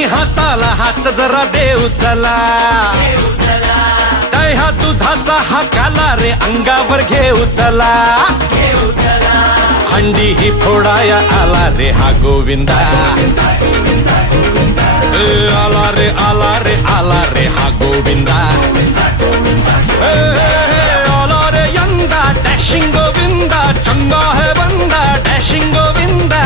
आणि हाताला हात जरा देऊ चला, दह्या दुधाचा हा काला रे अंगावर घेऊ चला, हंडी ही फोडाया आला रे हा गोविंदा, आला रे आला रे आला रे हा गोविंदा, आला रे यंदा डॅशिंग गोविंदा, चंगा है बंदा डॅशिंग गोविंदा.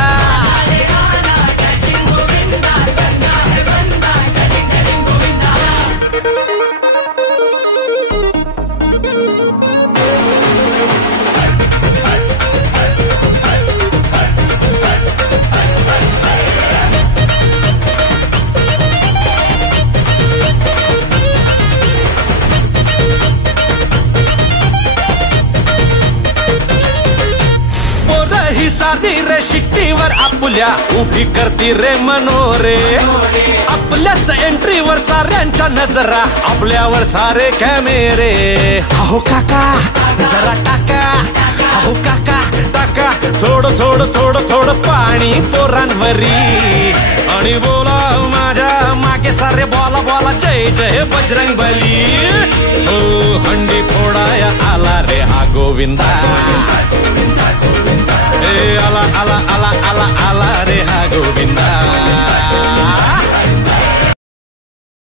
ही साधी रे शिट्टीवर आपुल्या उभी करती रे मनोरे, आपल्याच एंट्रीवर साऱ्यांच्या नजरा, आपल्यावर सारे कॅमेरे. अहो काका जरा टाका, अहो काका टाका थोडं थोडं थोडं थोडं पाणी पोरांवरी, आणि बोला माझ्या मागे सारे बोला बोला जय जय बजरंग बली. हो हंडी फोडाया आला रे हा गोविंदा, आला आला आला आला आला रे हा गोविंदा.